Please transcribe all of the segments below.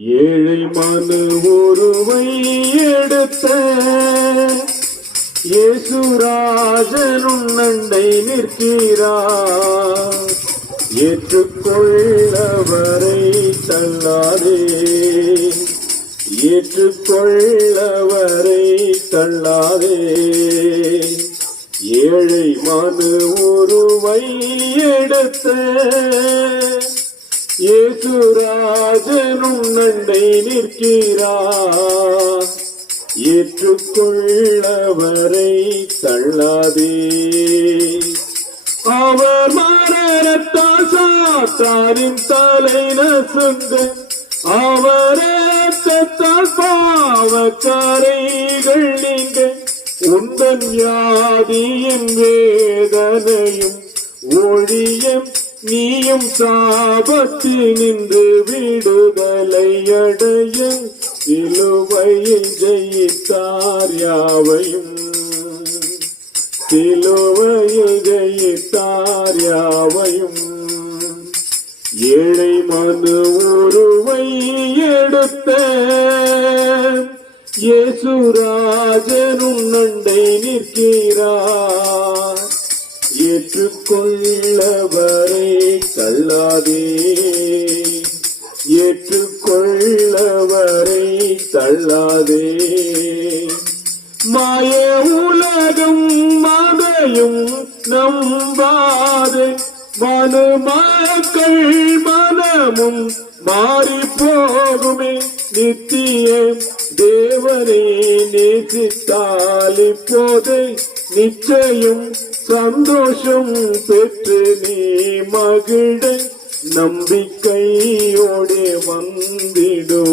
ஏழை மனு ஒருவை எடுத்த இயேசுராஜனும் நண்டை நிற்கிறார். ஏற்றுக்கொள்ளவரை தள்ளாதே, ஏற்றுக்கொள்ளவரை தள்ளாதே. ஏழை மனு ஒருவை எடுத்த இயேசுராஜனும் நண்டை நிற்கிறார். ஏற்றுக்கொள்ளவரை தள்ளாதே. அவர் மரணத்தால் சாத்தானின் தலை நசுங்க, அவரே ரத்தத்தால் பாவக்காரைகள் நீங்க, உந்தன் வியாதியின் வேதனையும் ஒழிய நீயும் சாபத்து நின்று விடுதலை அடைய சிலுவையில் ஜெயித்தார் யாவையும், சிலுவையில் ஜெயித்தார் யாவையும். ஏழை மனு ஒருவை எடுத்த இயேசுராஜனும் நண்டை நிற்கிறார். ஏற்றுக்கொள்ளவரை தள்ளாதே, ஏற்றுக்கொள்ளவரை தள்ளாதே. மாய உலகம் மதையும் நம்பாதே, மனுமக்கள் மனமும் மாறி போகுமே. நித்திய தேவனை நேசித்தால் இப்போதே நிச்சயம் சந்தோஷம் பெற்று நீ மகிழ நம்பிக்கையோடு வந்திடுவார்,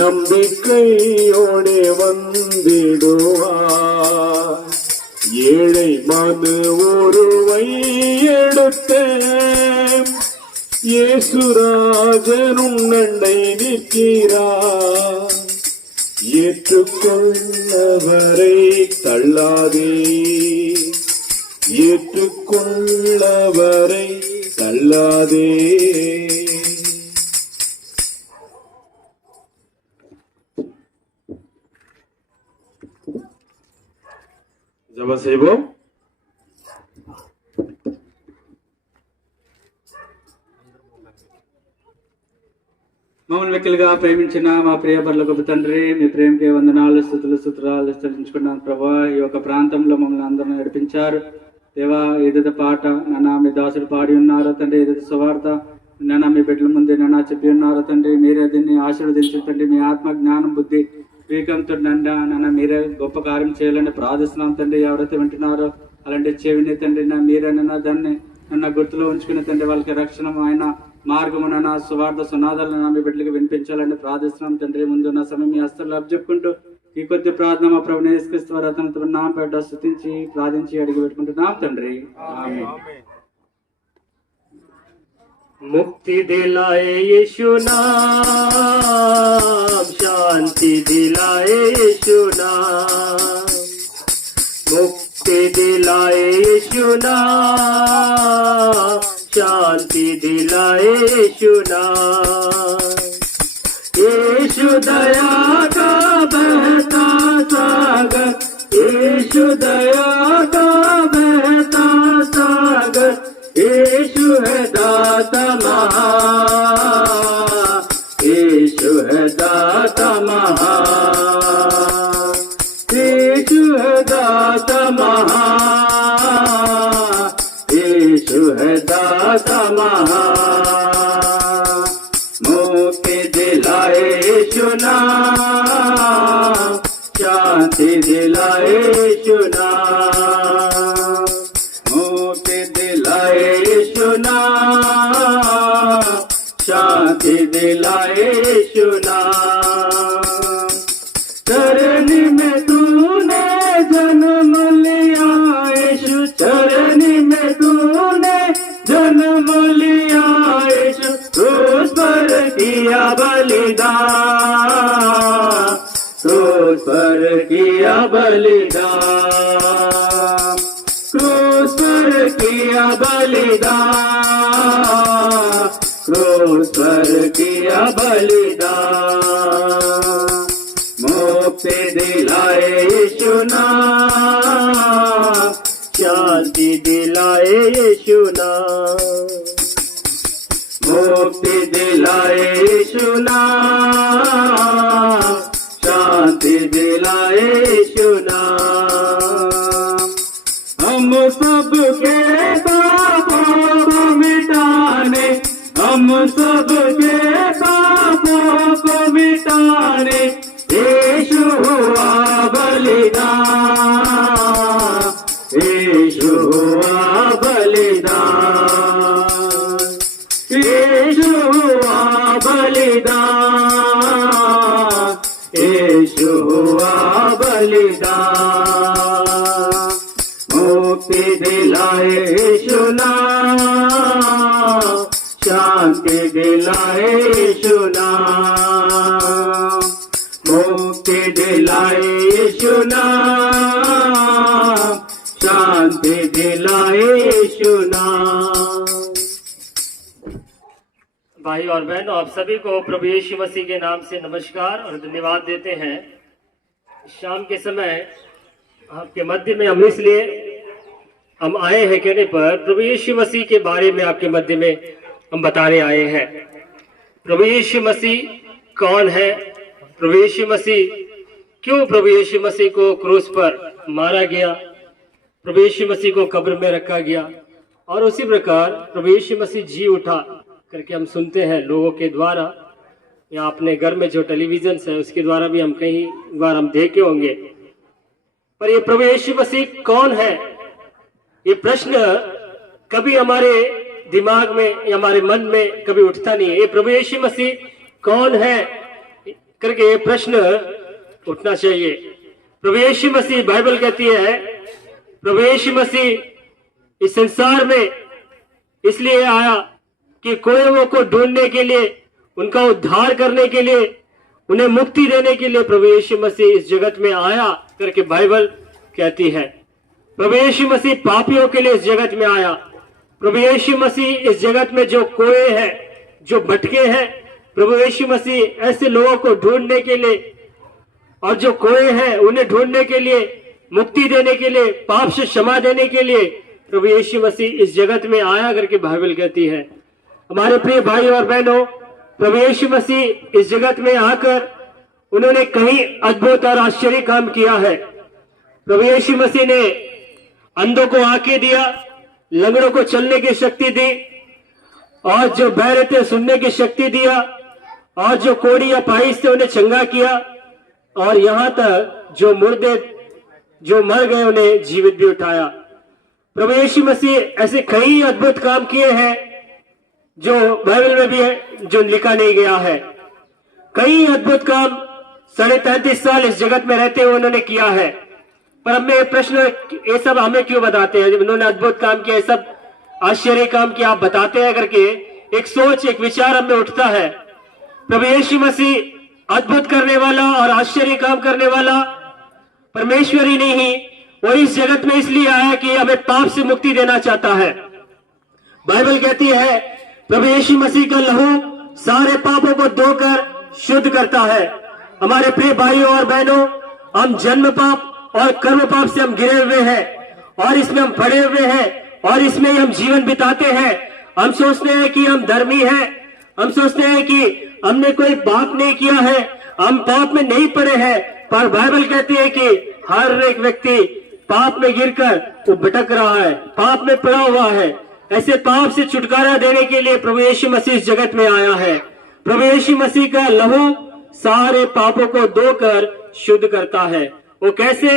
நம்பிக்கையோடு வந்திடுவார். ஏழை மனு ஒருவை எடுத்த இயேசுராஜனும் நண்டை நிற்கிறார். ஏற்றுக்கொள்ளவரை தள்ளாதே, ஏற்றுக்கொள்ளவரை தள்ளாதே. ஜெபம் செய்வோம். మమ్మల్ని వెక్కిలుగా ప్రేమించిన మా ప్రియ పరలోకపు తండ్రి, మీ ప్రేమకి వందనాలు, స్తుతులు స్తుతురాలు చెల్లించుకున్నాను ప్రభా. ఈ యొక్క ప్రాంతంలో మమ్మల్ని అందరూ నడిపించారు దేవా. ఏదైతే పాట నాన్న మీ దాసులు పాడి ఉన్నారో తండ్రి, ఏదైతే సువార్త నాన్న మీ బిడ్డల ముందే నాన్న చెప్పి ఉన్నారో తండ్రి, మీరే దీన్ని ఆశీర్వదించండి. మీ ఆత్మ జ్ఞానం బుద్ధి వివేకంతో నాన్న మీరే గొప్ప కార్యం చేయాలని ప్రార్థిస్తున్నాం తండ్రి. ఎవరైతే వింటున్నారో అలాంటి చెవిని తండ్రి మీరే నాన్న దాన్ని నన్న గుర్తులో ఉంచుకుని తండ్రి, వాళ్ళకి రక్షణ ఆయన మార్గమున సువార్త సునాదాలను మీ బిడ్డలకు వినిపించాలని ప్రార్థిస్తున్నాం తండ్రి. ముందున్న సమయం మీ హస్తాలు అప్పచెప్పుకుంటూ ఈ కొద్ది ప్రార్థన మా ప్రభువు యేసుక్రీస్తు వారి రత్నంతో నామం పేరిట స్తుతించి ప్రార్థించి అడిగి పెట్టుకుంటున్నాం తండ్రి. ఆమేన్. मुक्ति दिलाए यीशु नाम, शांति दिलाए यीशु नाम, मुक्ति दिलाए यीशु नाम, शांति दिलाए यीशु नाम. यीशु दया का बहता सागर, यीशु दया का बहता सागर, यीशु है दाता महान, यीशु है दाता महान, यीशु है दाता महान, यीशु है दाता महान. मुक्ति दिलाए यीशु नाम, शांति दिलाए यीशु नाम, मुक्ति दिलाए यीशु नाम, शांति दिलाए यीशु नाम. चरनी में तूने जन्म लिया यीशु, चरनी में तूने जन्म लिया यीशु, क्रूस पर किया बलिदान, क्रूस पर किया बलिदान, क्रूस पर किया बलिदान, क्रूस पर पर किया बलिदान, मुक्ति दिलाए यीशु नाम, शांति दिलाए यीशु नाम, मुक्ति दिलाए यीशु नाम, शांति दिलाए यीशु नाम। हम सबके पापों को मिटाने, हम सबके पापों को मिटाने यीशु हुआ बलिदान, यीशु हुआ बलिदान, यीशु हुआ बलिदान, यीशु हुआ बलिदान। मुक्ति दिलाए यीशु नाम, शांति दिलाए यीशु नाम, मुक्ति दिलाए यीशु नाम, शांति दिलाए यीशु नाम। भाई और बहनों, आप सभी को प्रभु यीशु मसीह के नाम से नमस्कार और धन्यवाद देते हैं। शाम के समय आपके मध्य में हम इसलिए हम आए हैं कहने पर प्रभु यीशु मसीह के बारे में आपके मध्य में हम बताने आए हैं। प्रभु यीशु मसीह कौन है, प्रभु यीशु मसीह क्यों प्रभु यीशु मसीह को क्रूस पर मारा गया, प्रभु यीशु मसीह को कब्र में रखा गया, और उसी प्रकार प्रभु यीशु मसीह जी उठा करके हम सुनते हैं लोगों के द्वारा, या अपने घर में जो टेलीविजन है उसके द्वारा भी हम कई बार हम देखे होंगे। पर ये प्रभु यीशु मसीह कौन है, ये प्रश्न कभी हमारे दिमाग में या हमारे मन में कभी उठता नहीं है। ये प्रभु यीशु मसीह कौन है करके ये प्रश्न उठना चाहिए। प्रभु यीशु मसीह, बाइबल कहती है प्रभु यीशु मसीह इस संसार में इसलिए आया कि कोयों को ढूंढने के लिए, उनका उद्धार करने के लिए, उन्हें मुक्ति देने के लिए प्रभु यीशु मसीह इस जगत में आया करके बाइबल कहती है। प्रभु यीशु मसीह पापियों के लिए इस जगत में आया। प्रभु यीशु मसीह इस जगत में जो कोए हैं, जो भटके हैं, प्रभु यीशु मसीह ऐसे लोगों को ढूंढने के लिए, और जो कोए हैं उन्हें ढूंढने के लिए, मुक्ति देने के लिए, पाप से क्षमा देने के लिए प्रभु यीशु मसीह इस जगत में आया करके बाइबल कहती है। हमारे प्रिय भाई और बहनों, प्रभु यीशु मसीह इस जगत में आकर उन्होंने कई अद्भुत और आश्चर्य काम किया है। प्रभु यीशु मसीह ने अंधों को आंखें दिया, लंगड़ों को चलने की शक्ति दी, और जो बहरे थे सुनने की शक्ति दिया, और जो कोढ़ी या पाइस थे उन्हें चंगा किया, और यहाँ तक जो मुर्दे जो मर गए उन्हें जीवित भी उठाया। प्रभु यीशु मसीह ऐसे कई अद्भुत काम किए हैं जो बाइबल में भी है, जो लिखा नहीं गया है। कई अद्भुत काम 33.5 साल इस जगत में रहते हुए उन्होंने किया है। पर हमें प्रश्न, ये सब हमें क्यों बताते हैं? जब उन्होंने अद्भुत काम किया, सब आश्चर्य काम किया, आप बताते हैं करके एक सोच, एक विचार हमें उठता है। प्रभु यीशु मसीह अद्भुत करने वाला और आश्चर्य काम करने वाला परमेश्वर ही नहीं, वो इस जगत में इसलिए आया कि हमें पाप से मुक्ति देना चाहता है। बाइबल कहती है प्रभु यीशु मसीह का लहू सारे पापों को धोकर शुद्ध करता है। हमारे प्रिय भाइयों और बहनों, हम जन्म पाप और कर्म पाप से हम घिरे हुए हैं, और इसमें हम पड़े हुए हैं, और इसमें हम जीवन बिताते हैं। हम सोचते हैं कि हम धर्मी हैं, हम सोचते हैं कि हमने कोई पाप नहीं किया है, हम पाप में नहीं पड़े हैं। पर बाइबल कहती है कि हर एक व्यक्ति पाप में गिरकर वो भटक रहा है, पाप में पड़ा हुआ है। ऐसे पाप से छुटकारा देने के लिए प्रभु यीशु मसीह इस जगत में आया है। प्रभु यीशु मसीह का लहू सारे पापों को धोकर शुद्ध करता है। वो कैसे?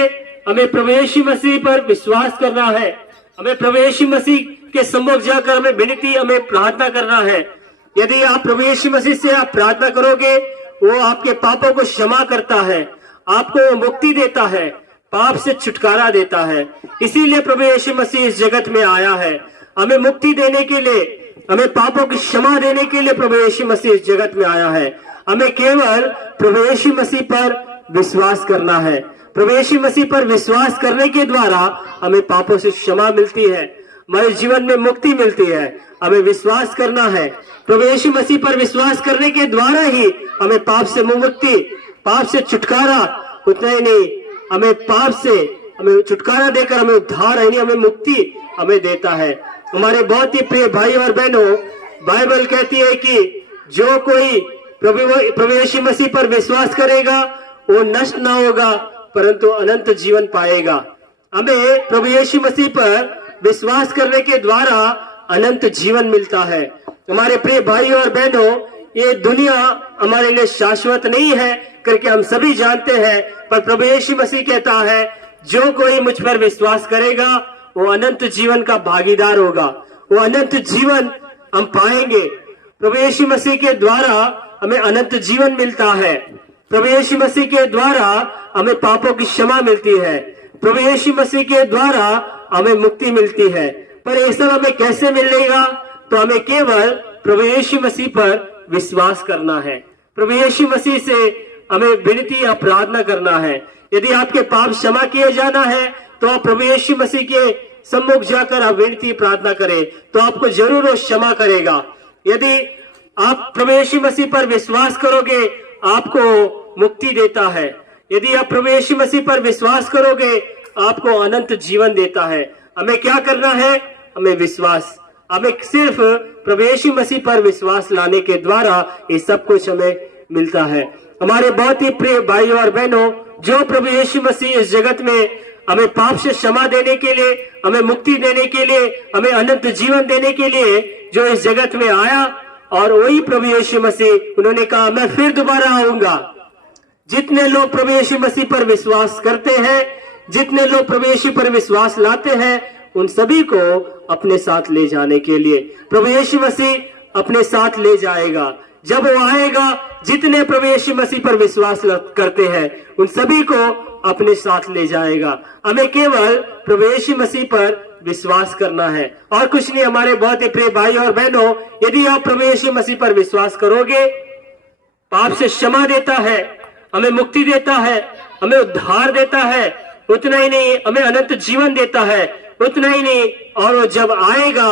हमें प्रभु यीशु मसीह पर विश्वास करना है, हमें प्रभु यीशु मसीह के सम्मुख जाकर हमें विनती, हमें प्रार्थना करना है। यदि आप प्रभु यीशु मसीह से आप प्रार्थना करोगे, वो आपके पापों को क्षमा करता है, आपको मुक्ति देता है, पाप से छुटकारा देता है। इसीलिए प्रभु यीशु मसीह इस जगत में आया है, हमें मुक्ति देने के लिए, हमें पापों की क्षमा देने के लिए प्रभु यीशु मसीह इस जगत में आया है। हमें केवल प्रभु यीशु मसीह पर विश्वास करना है। प्रभु यीशु मसीह पर विश्वास करने के द्वारा हमें पापों से क्षमा मिलती है, हमारे जीवन में मुक्ति मिलती है, हमें विश्वास करना है। प्रभु यीशु मसीह पर विश्वास करने के द्वारा ही हमें पाप से मुक्ति, पाप से छुटकारा, उतना ही नहीं हमें पाप से हमें छुटकारा देकर हमें उद्धार यानी हमें मुक्ति हमें देता है। हमारे बहुत ही प्रिय भाई और बहनों, बाइबल कहती है कि जो कोई प्रभु यीशु मसीह पर विश्वास करेगा वो नष्ट ना होगा परंतु अनंत जीवन पाएगा। हमें प्रभु यीशु मसीह पर विश्वास करने के द्वारा अनंत जीवन मिलता है। हमारे प्रिय भाई और बहनों, ये दुनिया हमारे लिए शाश्वत नहीं है करके हम सभी जानते हैं, पर प्रभु यीशु मसीह कहता है जो कोई मुझ पर विश्वास करेगा वो अनंत जीवन का भागीदार होगा, वो अनंत जीवन हम पाएंगे। प्रभु यीशु मसीह के द्वारा हमें अनंत जीवन मिलता है। प्रभु यीशु मसीह के द्वारा हमें पापों की क्षमा मिलती है। प्रभु यीशु मसीह के द्वारा हमें मुक्ति मिलती है। पर ये सब हमें कैसे मिलेगा? तो हमें केवल प्रभु यीशु मसीह पर विश्वास करना है। प्रभु यीशु मसीह से हमें विनती या प्रार्थना करना है। यदि आपके पाप क्षमा किए जाना है तो आप प्रभु यीशु मसीह के सम्मुख जाकर आप विनती प्रार्थना करें तो आपको जरूर वो क्षमा करेगा। यदि आप प्रभु यीशु मसीह पर विश्वास करोगे आपको मुक्ति देता है। यदि आप प्रभु यीशु मसीह पर विश्वास करोगे आपको अनंत जीवन देता है। हमें क्या करना है? हमें विश्वास, हमें सिर्फ प्रभु यीशु मसीह पर विश्वास लाने के द्वारा ये सब कुछ हमें मिलता है। हमारे बहुत ही प्रिय भाई और बहनों, जो प्रभु यीशु मसीह इस जगत में हमें पाप से क्षमा देने के लिए, हमें मुक्ति देने के लिए, हमें अनंत जीवन देने के लिए जो इस जगत में आया, और वही प्रभु यीशु मसीह उन्होंने कहा मैं फिर दोबारा आऊंगा। जितने लोग प्रभु यीशु मसीह पर विश्वास करते हैं, जितने लोग प्रभु यीशु पर विश्वास लाते हैं, उन सभी को अपने साथ ले जाने के लिए प्रभु यीशु मसीह अपने साथ ले जाएगा। जब वो आएगा, जितने प्रभु यीशु मसीह पर विश्वास करते हैं उन सभी को अपने साथ ले जाएगा। हमें केवल प्रभु यीशु मसीह पर विश्वास करना है और कुछ नहीं। हमारे बहुत ही प्रिय भाई और बहनों, यदि आप प्रभु यीशु मसीह पर विश्वास करोगे, पाप से क्षमा देता है, हमें मुक्ति देता है, हमें उद्धार देता है, उतना ही नहीं हमें अनंत जीवन देता है, उतना ही नहीं और वो जब आएगा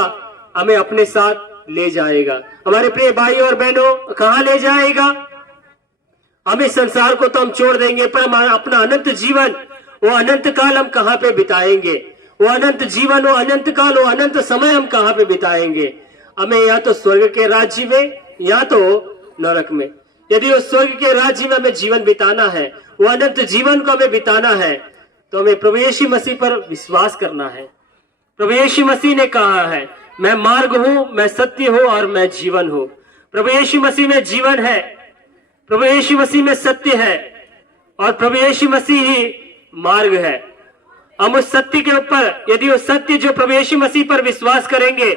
हमें अपने साथ ले जाएगा। हमारे प्रिय भाई और बहनों, कहाँ ले जाएगा? हम इस संसार को तो हम छोड़ देंगे, पर हमारा अपना अनंत जीवन, वो अनंत काल हम कहाँ पे बिताएंगे? वो अनंत जीवन, वो अनंत काल, वो अनंत समय हम कहाँ पे बिताएंगे? हमें या तो स्वर्ग के राज्य में या तो नरक में। यदि वो स्वर्ग के राज्य में हमें जीवन बिताना है, वो अनंत जीवन को हमें बिताना है, तो हमें प्रभु यीशु मसीह पर विश्वास करना है। प्रभु यीशु मसीह ने कहा है मैं मार्ग हूं, मैं सत्य हूं और मैं जीवन हूं। प्रभु यीशु मसीह में जीवन है, प्रभु यीशु मसीह में सत्य है और प्रभु यीशु मसीह ही मार्ग है। हम उस सत्य के ऊपर, यदि उस सत्य जो प्रभु यीशु मसीह पर विश्वास करेंगे,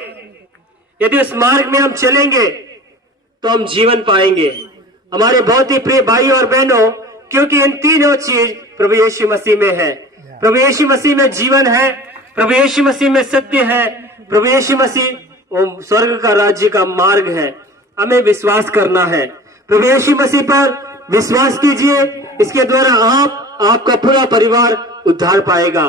यदि उस मार्ग में हम चलेंगे तो हम जीवन पाएंगे। हमारे बहुत ही प्रिय भाई और बहनों, क्योंकि इन तीनों चीज प्रभु यीशु मसीह में है। प्रभु यीशु मसीह में जीवन है, प्रभु यीशु मसीह में सत्य है, प्रभु यीशु मसीह वो स्वर्ग का राज्य का मार्ग है। हमें विश्वास करना है। प्रभु यीशु मसीह पर विश्वास कीजिए, इसके द्वारा आपका पूरा परिवार उद्धार पाएगा।